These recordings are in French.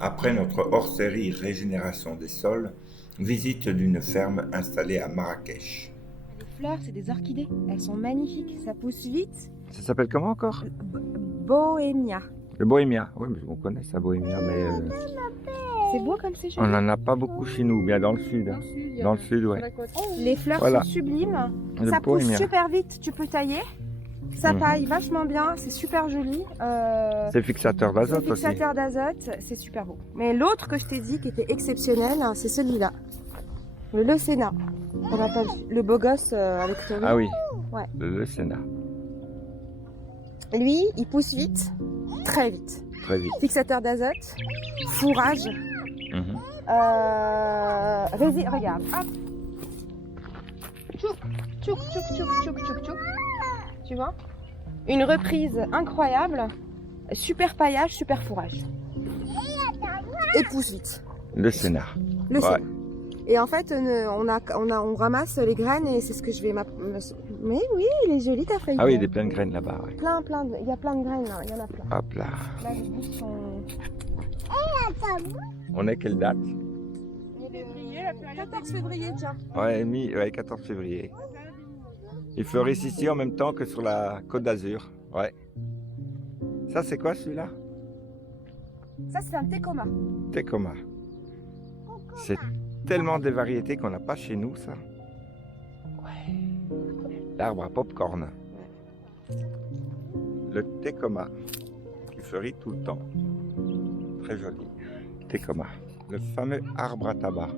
Après notre hors-série Régénération des sols, visite d'une ferme installée à Marrakech. Les fleurs, c'est des orchidées. Elles sont magnifiques. Ça pousse vite. Ça s'appelle comment encore? Bohémia. Le bohémia. Oui, mais on connaît ça, bohémia, mais C'est beau comme c'est joli. on n'en a pas beaucoup chez nous, bien dans le sud. Hein. Dans le sud, ouais. Les fleurs Voilà. sont sublimes. Le Ça pousse bohémia. super vite. Tu peux tailler. Ça paille vachement bien. C'est super joli. C'est fixateur d'azote aussi. Fixateur d'azote. C'est super beau. Mais l'autre que je t'ai dit qui était exceptionnel, c'est celui-là. Le Leucéna. On appelle le beau gosse avec Tori. Ah oui, Ouais. le Sénat, Lui, il pousse vite. Très vite. très vite. Fixateur d'azote. Fourrage. Mhm. Regarde, hop. Tchouk, tchouk, tchouk, tchouk, tchouk, tchouk, tchouk. Tu vois? Une reprise incroyable. Super paillage, super fourrage. Et pousse vite. Le Sénat. Le Ouais. sel. Et en fait, on ramasse les graines et c'est ce que je vais Mais oui, il est joli ta feuille. Ah oui, il y a plein de graines là-bas. Ouais. Il y a plein de graines là, il y en a plein. Hop là. Là, les bouches sont... On est quelle date? Février, la période 14 février, tiens. Ouais, 14 février. Ils fleurissent ici en même temps que sur la Côte d'Azur. Ouais. Ça, c'est quoi celui-là? Ça, c'est un técoma. Tecoma. C'est tellement des variétés qu'on n'a pas chez nous, ça. Ouais. L'arbre à popcorn. Le Tecoma, qui fleurit tout le temps. Très joli. Tecoma. Le fameux arbre à tabac.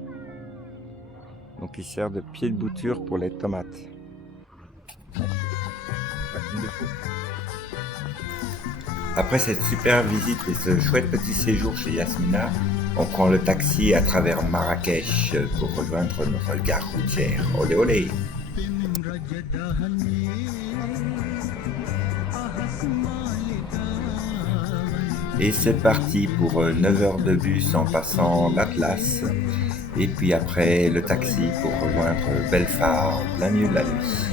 Donc il sert de pied de bouture pour les tomates. Après cette super visite et ce chouette petit séjour chez Yasmina, on prend le taxi à travers Marrakech pour rejoindre notre gare routière. Olé olé! Et c'est parti pour 9 heures de bus en passant l'Atlas. Et puis après le taxi pour rejoindre Belfast en plein milieu de la nuit.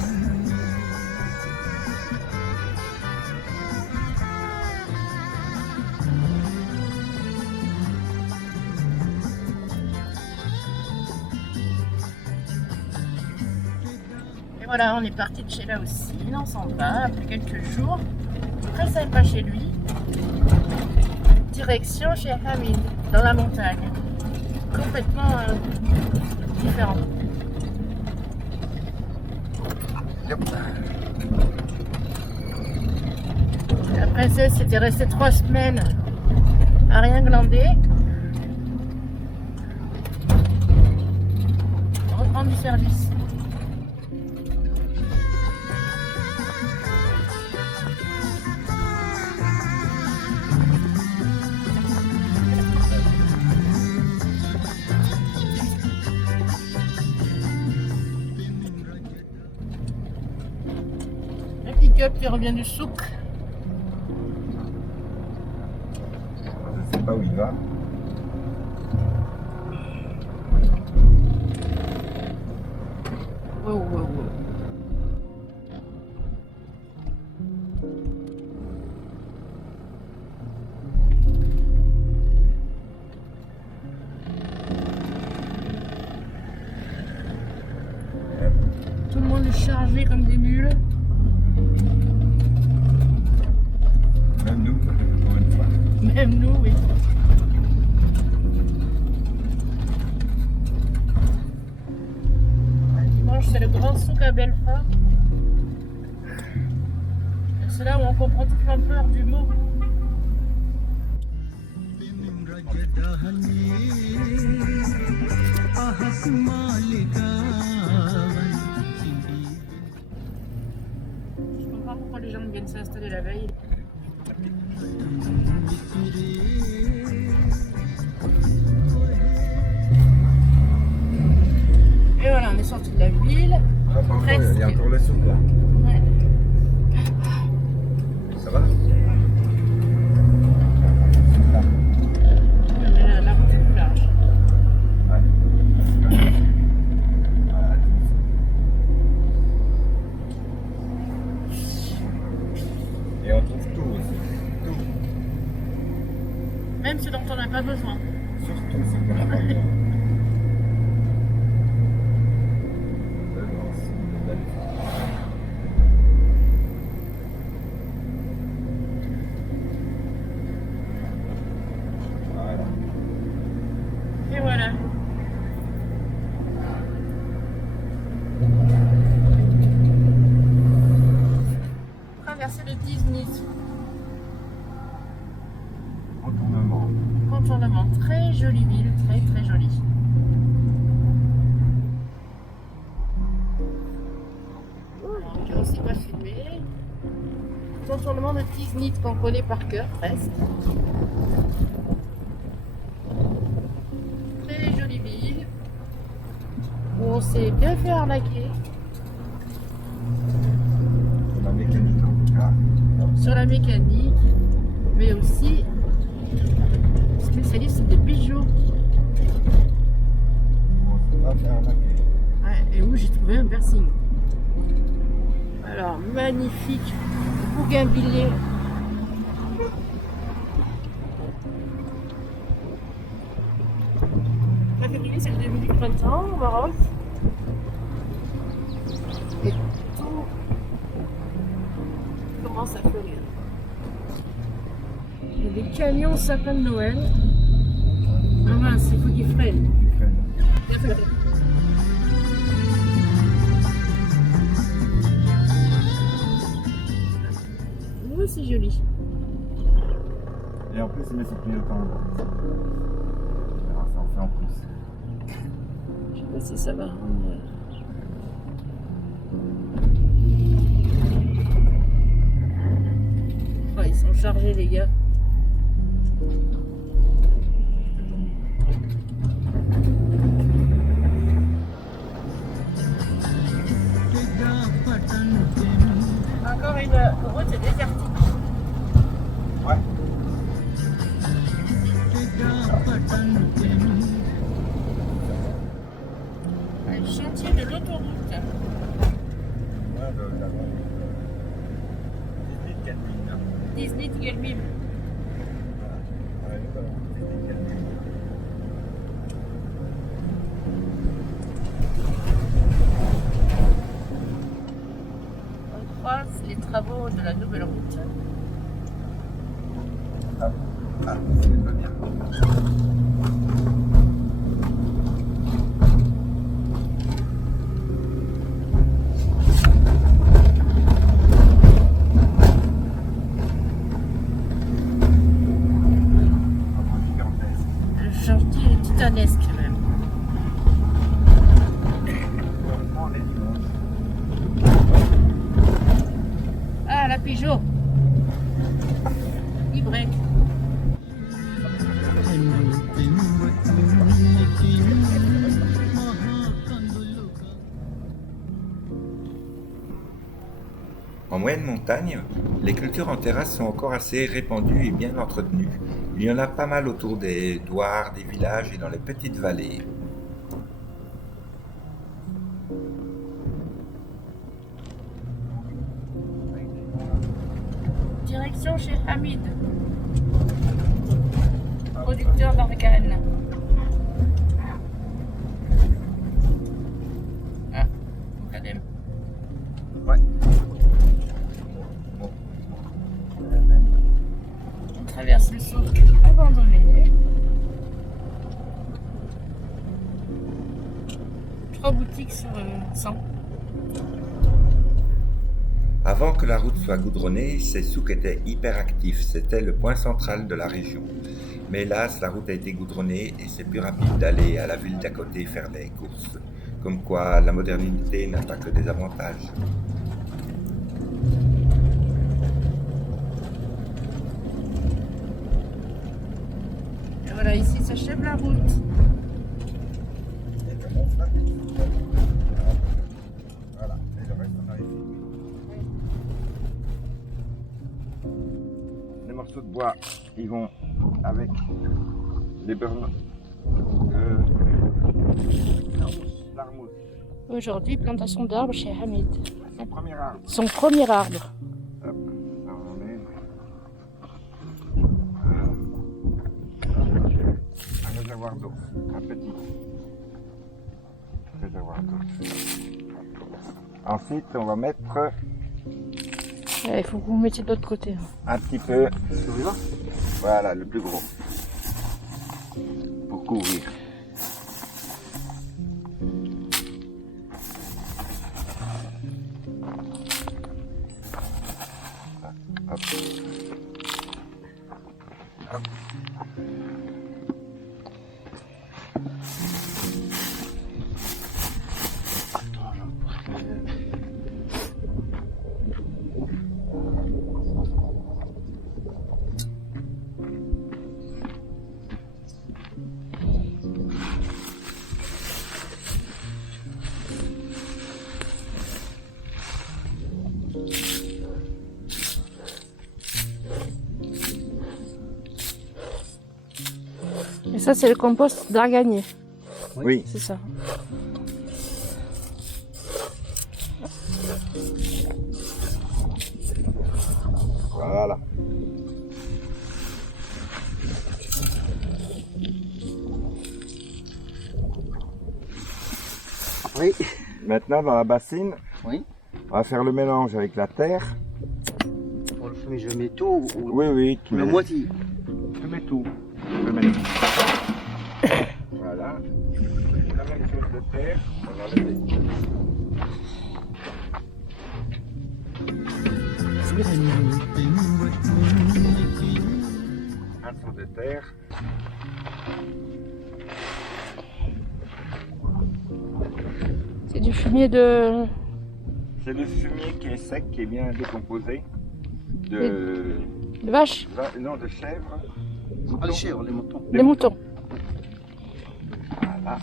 Et voilà, on est parti de chez là aussi, on s'en va, après quelques jours, très sympa chez lui. Direction chez Hamid, dans la montagne, complètement différent. La princesse était restée 3 semaines à rien glander. Reprendre du service. Le pick-up qui revient du souk. Je sais pas où il va. Wow, wow, wow. Tout le monde est chargé comme des mules. Même nous, pour une fois. Même nous, oui. Dimanche, c'est le grand souk à Belfast. C'est là où on comprend toute l'ampleur du mot. Je comprends pas pourquoi les gens viennent s'installer la veille. Et voilà, on est sorti de la ville. Ah, par contre, il y a encore le souk là. Ouais. Ça va? Mais la route est plus large. Voilà. Et on trouve tout aussi. Tout. même ce dont on n'a pas besoin. Surtout ce qu'on n'a pas besoin. Voilà. Et voilà. Traversée de Disney. Retournement. Contournement. Très jolie ville, très très jolie. Donc, on s'est pas filmé. Contournement de Disney qu'on connaît par cœur presque. Très jolie ville. Où on s'est bien fait arnaquer. La mécanique en tout cas. Sur la mécanique, mais aussi spécialiste des bijoux. On ne s'est pas fait arnaquer. Ouais, et où j'ai trouvé un piercing. Alors, magnifique bougainvillier. La février, c'est le début du printemps au Maroc. Et tout commence à fleurir. Il y a des camions sapins de Noël. Ah mince, il faut qu'ils freinent. Bien fait. Oui, c'est joli. Et en plus, il met son clignotant. Alors, ça en fait en plus. Je sais pas si ça va rendre. Oh, ils sont chargés, les gars. Encore une route désertique. Ouais. Un chantier de l'autoroute. Ouais, la Disney Gelmim. On croise les travaux de la nouvelle route. Ah, c'est pas bien. Le chantier est titanesque même. Ah, la Peugeot. E-break. En moyenne montagne, les cultures en terrasse sont encore assez répandues et bien entretenues. Il y en a pas mal autour des douars, des villages et dans les petites vallées. Direction chez Hamid, producteur d'organes. Ah, Kadem. Ouais. On traverse le souk abandonné. 3 boutiques sur 100. Avant que la route soit goudronnée, ces souks étaient hyper actifs. C'était le point central de la région. Mais hélas, la route a été goudronnée et c'est plus rapide d'aller à la ville d'à côté faire des courses. Comme quoi, la modernité n'a pas que des avantages. Et voilà, ici s'achève la route. Et comme on frappe, voilà, et le reste on arrive. Les morceaux de bois, ils vont avec les burnes. L'armousse. Aujourd'hui, plantation d'arbres chez Hamid. Son premier arbre. Son premier arbre. Hop, là on est. réservoir d'eau, un petit réservoir d'eau. Ensuite, on va mettre Il faut que vous mettiez de l'autre côté. un petit peu, voilà, le plus gros, pour couvrir. Hop. Hop. Et ça, c'est le compost d'Arganier. Oui. C'est ça. Voilà. Oui. Maintenant, dans la bassine, Oui. on va faire le mélange avec la terre. Pour le fumier, je mets tout ou Oui, oui, tu la mets, moitié. tu mets tout. Tu mets tout. Voilà. La même chose de terre, on va lever. Un seau de terre. C'est du fumier de... C'est le fumier qui est sec, qui est bien décomposé. De vache, non, de chèvre. Ah, les chèvres, les moutons. des moutons. Voilà.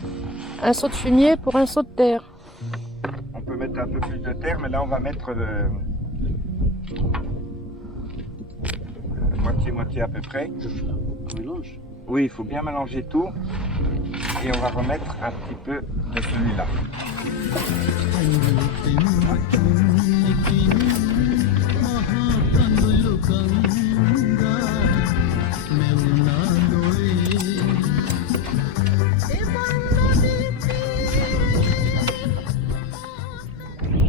Un seau de fumier pour un seau de terre. On peut mettre un peu plus de terre, mais là on va mettre moitié-moitié à peu près. Un mélange. Oui, il faut bien mélanger tout. Et on va remettre un petit peu de celui-là.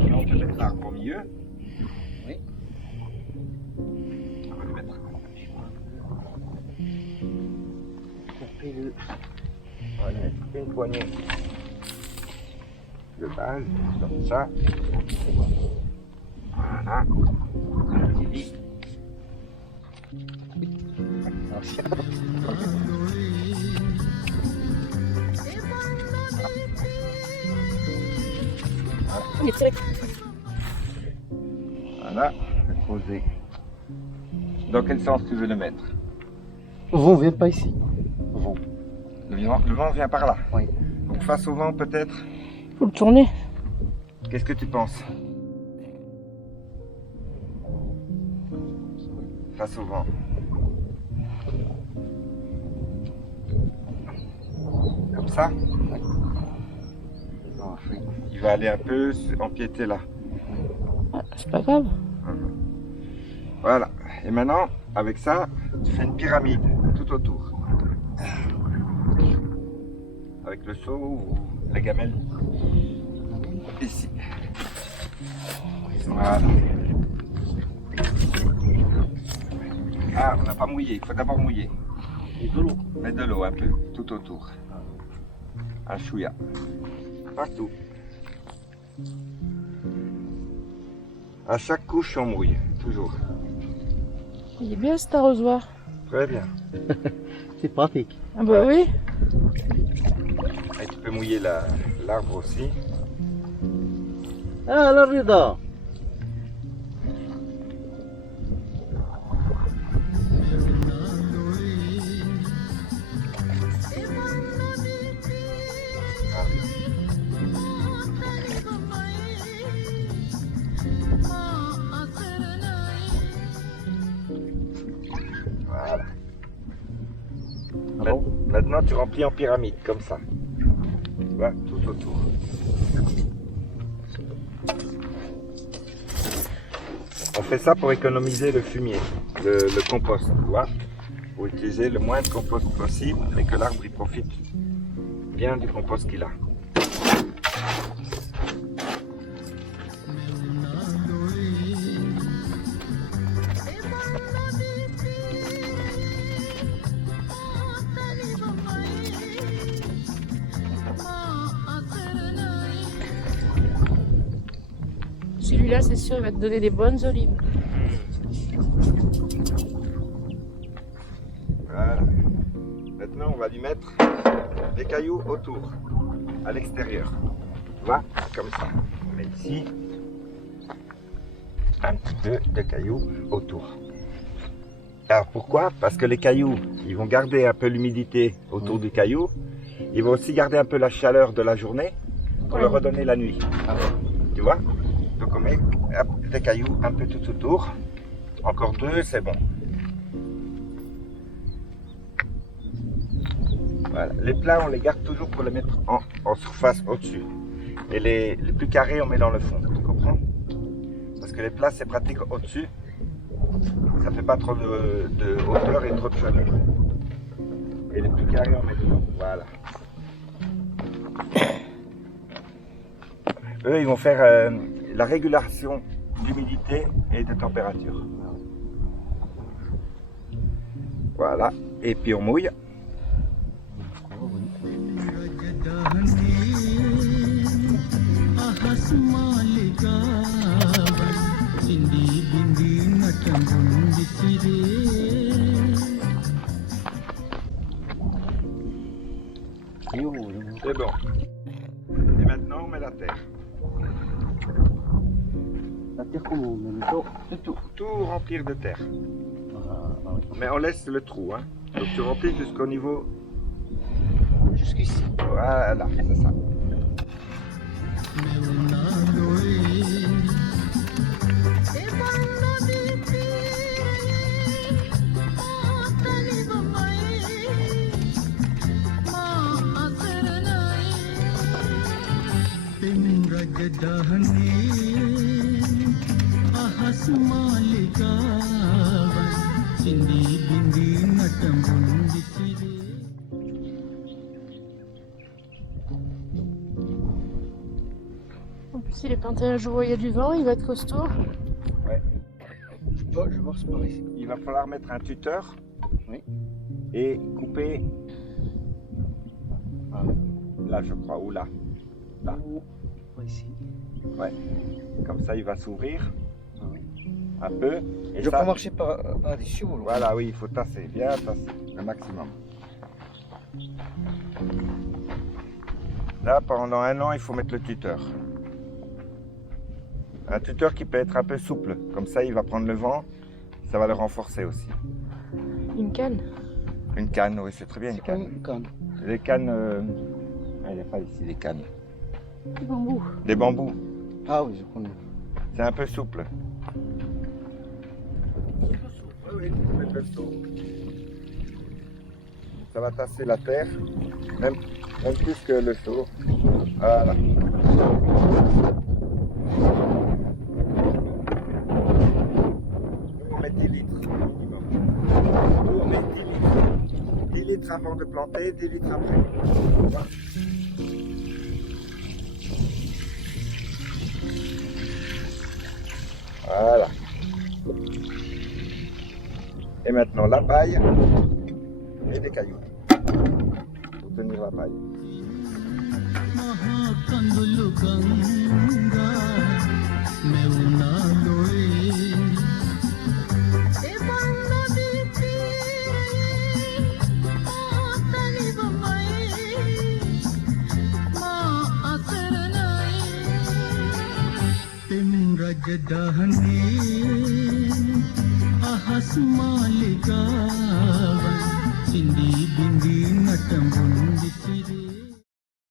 Là, on peut mettre l'arbre au milieu. Oui. On va le mettre. Après, le... On va mettre une poignée de base, comme ça. Voilà. Ainsi. Voilà, je vais poser. Dans quel sens tu veux le mettre? Vent vient pas ici. Vent. Le vent vient par là. Oui. Donc face au vent peut-être. Faut le tourner. Qu'est-ce que tu penses? Face au vent. Comme ça? Non, oui. Il va aller un peu empiéter là. Ah, c'est pas grave. Voilà. Et maintenant, avec ça, tu fais une pyramide tout autour. Avec le seau ou la gamelle. Ici. Voilà. Ah, on n'a pas mouillé. Il faut d'abord mouiller. Et de l'eau. Mets de l'eau un peu, tout autour. Un chouïa. Partout. À chaque couche, on mouille. Toujours. Il est bien cet arrosoir. Très bien. C'est pratique. Ah bah oui. Et tu peux mouiller l'arbre aussi. Ah, la Rida. Voilà. Ah bon? Maintenant, tu remplis en pyramide, comme ça. Tu vois, tout autour. On fait ça pour économiser le fumier, le compost, tu vois. pour utiliser le moins de compost possible et que l'arbre il profite bien du compost qu'il a. Celui-là, c'est sûr, il va te donner des bonnes olives. Voilà. Maintenant, on va lui mettre des cailloux autour, à l'extérieur. Tu vois, comme ça. On met ici un petit peu de cailloux autour. Alors pourquoi? Parce que les cailloux, ils vont garder un peu l'humidité autour du caillou. Ils vont aussi garder un peu la chaleur de la journée pour le redonner la nuit. Tu vois? Donc on met des cailloux un peu tout autour. Encore 2, c'est bon. Voilà. Les plats, on les garde toujours pour les mettre en surface au-dessus. Et les plus carrés, on met dans le fond. Tu comprends? Parce que les plats, c'est pratique au-dessus. Ça fait pas trop de hauteur et trop de chaleur. Et les plus carrés, on met dedans. Voilà. Eux, ils vont faire la régulation d'humidité et de température. Voilà. Et puis on mouille. C'est bon. Et maintenant, on met la terre. La terre comment on met le dos? Tout remplir de terre. Mais on laisse le trou. Hein. Donc tu remplis jusqu'au niveau. Jusqu'ici. Voilà, c'est ça. En plus, il est planté un jour où il y a du vent, il va être costaud. Ouais. Je marche par ici. Il va falloir mettre un tuteur. Oui. Et couper. Là, je crois, ou là. Là. Ici. Ouais. Comme ça, il va s'ouvrir. Oui. Un peu. Et Je ça, peux marcher par dessus. Voilà, oui, il faut tasser, bien tasser, le maximum. Là, pendant 1 an, il faut mettre le tuteur. Un tuteur qui peut être un peu souple, comme ça il va prendre le vent, ça va le renforcer aussi. Une canne. Une canne, oui, c'est très bien une canne. Canne. Les cannes, il n'y a pas ici des cannes. Du bambou. Des bambous, Ah oui, je connais. c'est un peu souple. Oui, tu peux mettre le seau. Ça va tasser la terre, même plus que le seau. Voilà. On met 10 litres minimum. Nous, on met 10 litres. 10 litres avant de planter, 10 litres après. Voilà. Voilà. Et maintenant la paille et des cailloux pour tenir la paille. Ahas maligawan, sindi bindi natambun di siri.